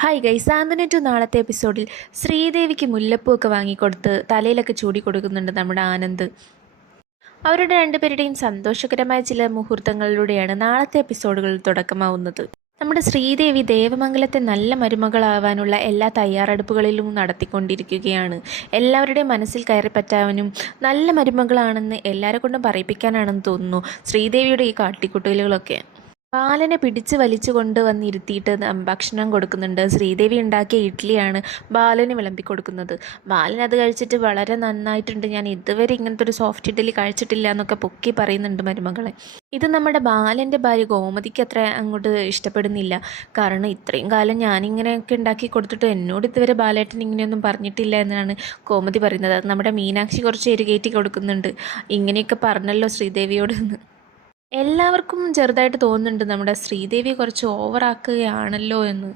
Hi guys, Antony to നാളത്തെ എപ്പിസോഡിൽ ശ്രീദേവിക്ക് മുല്ലപ്പൂ ഒക്കെ വാങ്ങിക്കൊടുത്ത് തലയിലൊക്കെ ചൂടി കൊടുക്കുന്നുണ്ട് നമ്മുടെ ആനന്ദ്. അവരുടെ രണ്ടുപേരുടെയും സന്തോഷകരമായ ചില മുഹൂർത്തങ്ങളിലൂടെയാണ് നാളത്തെ എപ്പിസോഡുകളിൽ തുടക്കമാവുന്നത്. നമ്മുടെ ശ്രീദേവി ദേവമംഗലത്തെ നല്ല മരുമകളാവാനുള്ള എല്ലാ തയ്യാറെടുപ്പുകളിലും നടത്തിക്കൊണ്ടിരിക്കുകയാണ്. എല്ലാവരുടെയും മനസ്സിൽ കയറി പറ്റാനും നല്ല മരുമകളാണെന്ന് എല്ലാവരെ കൊണ്ടും പറയിപ്പിക്കാനാണെന്ന് തോന്നുന്നു ശ്രീദേവിയുടെ ഈ കാട്ടിക്കുട്ടലുകളൊക്കെ. ബാലനെ പിടിച്ച് വലിച്ചു കൊണ്ടുവന്നിരുത്തിയിട്ട് ഭക്ഷണം കൊടുക്കുന്നുണ്ട്. ശ്രീദേവി ഉണ്ടാക്കിയ ഇഡ്ഡലിയാണ് ബാലന് വിളമ്പി കൊടുക്കുന്നത്. ബാലൻ അത് കഴിച്ചിട്ട് വളരെ നന്നായിട്ടുണ്ട്, ഞാൻ ഇതുവരെ ഇങ്ങനത്തെ ഒരു സോഫ്റ്റ് ഇഡ്ഡലി കഴിച്ചിട്ടില്ല എന്നൊക്കെ പൊക്കി പറയുന്നുണ്ട് മരുമകളെ. ഇത് നമ്മുടെ ബാലൻ്റെ ഭാര്യ ഗോമതിക്ക് അത്ര അങ്ങോട്ട് ഇഷ്ടപ്പെടുന്നില്ല. കാരണം ഇത്രയും കാലം ഞാനിങ്ങനെയൊക്കെ ഉണ്ടാക്കി കൊടുത്തിട്ട് എന്നോട് ഇതുവരെ ബാലേട്ടൻ ഇങ്ങനെയൊന്നും പറഞ്ഞിട്ടില്ല എന്നാണ് ഗോമതി പറയുന്നത്. അത് നമ്മുടെ മീനാക്ഷി കുറച്ച് എരുകേറ്റി കൊടുക്കുന്നുണ്ട്, ഇങ്ങനെയൊക്കെ പറഞ്ഞല്ലോ ശ്രീദേവിയോട് എന്ന്. എല്ലാവർക്കും ചെറുതായിട്ട് തോന്നുന്നുണ്ട് നമ്മുടെ ശ്രീദേവി കുറച്ച് ഓവറാക്കുകയാണല്ലോ എന്ന്.